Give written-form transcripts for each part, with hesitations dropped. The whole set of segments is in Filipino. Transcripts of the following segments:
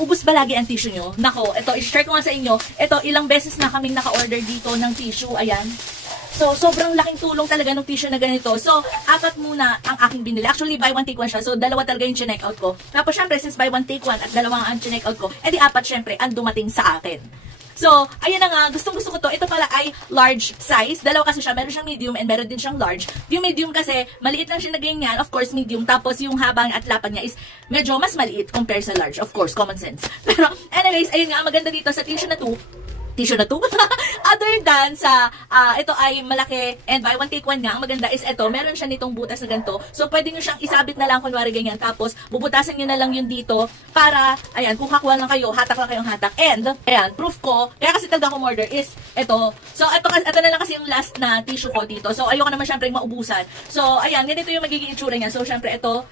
Ubus ba lagi ang tissue nyo? Nako, ito, i-share ko nga sa inyo. Ito, ilang beses na kaming naka-order dito ng tissue. Ayan. So, sobrang laking tulong talaga ng tissue na ganito. So, 4 muna ang aking binili. Actually, buy one, take one siya. So, 2 talaga yung chinek out ko. Tapos, syempre, since buy one, take one at 2 ang chinek out ko, edi 4, syempre, ang dumating sa akin. So, ayun na nga, gustong-gusto ko to. Ito pala ay large size. Dalawa kasi siya. Meron siyang medium and meron din siyang large. Yung medium kasi, maliit lang siya na ganyan. Of course, medium. Tapos, yung haba at lapad niya is medyo mas maliit compare sa large. Of course, common sense. Pero, anyways, ayun nga, maganda dito sa tissue na to. Other than sa, ito ay malaki and buy one take one nga, ang maganda is ito, meron siya nitong butas na ganito. So, pwede nyo siyang isabit na lang, kunwari ganyan. Tapos, bubutasan nyo na lang yun dito para, ayan, kung kakuha lang kayo, hatak lang kayong hatak. And, ayan, proof ko, kaya kasi talaga akong order is ito. So, ito na lang kasi yung last na tissue ko dito. So, ayoko naman syempre maubusan. So, ayan, ganito yung magiging itsura niya. So, syempre, ito,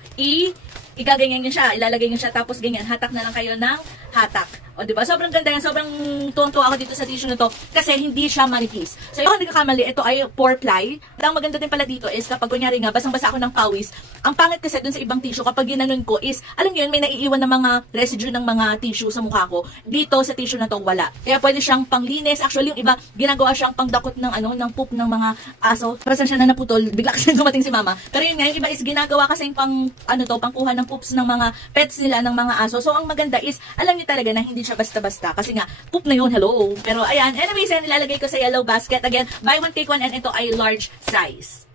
igaganyan nyo siya, ilalagay nyo siya, tapos ganyan, hatak na lang kayo ng hatak. O, diba? Sobrang ganda yan. Sobrang tuwang-tuwa ako dito sa tissue na to kasi hindi siya manipis. So, yung hindi kakamali, ito ay 4-ply. Ang maganda din pala dito is kapag kunyari nga, basang-basa ako ng pawis, ang pangit kasi dun sa ibang tissue, kapag ginanon ko is, alam nyo yun, may naiiwan na mga residue ng mga tissue sa mukha ko. Dito sa tissue na to, wala. Kaya pwede siyang panglinis. Actually, yung iba, ginagawa siyang pangdakot ng, ng poop ng mga aso. Para saan siya na naputol, bigla kasi dumating si mama. Pero yun nga, yung iba is ginagawa kasi pangkuha ng poops ng mga pets nila, ng mga aso. So, ang maganda is, alam niyo talaga na hindi siya basta-basta. Kasi nga, poop na yun, hello. Pero ayan, anyways, yan, nilalagay ko sa yellow basket. Again, buy one, take one, and ito ay large size.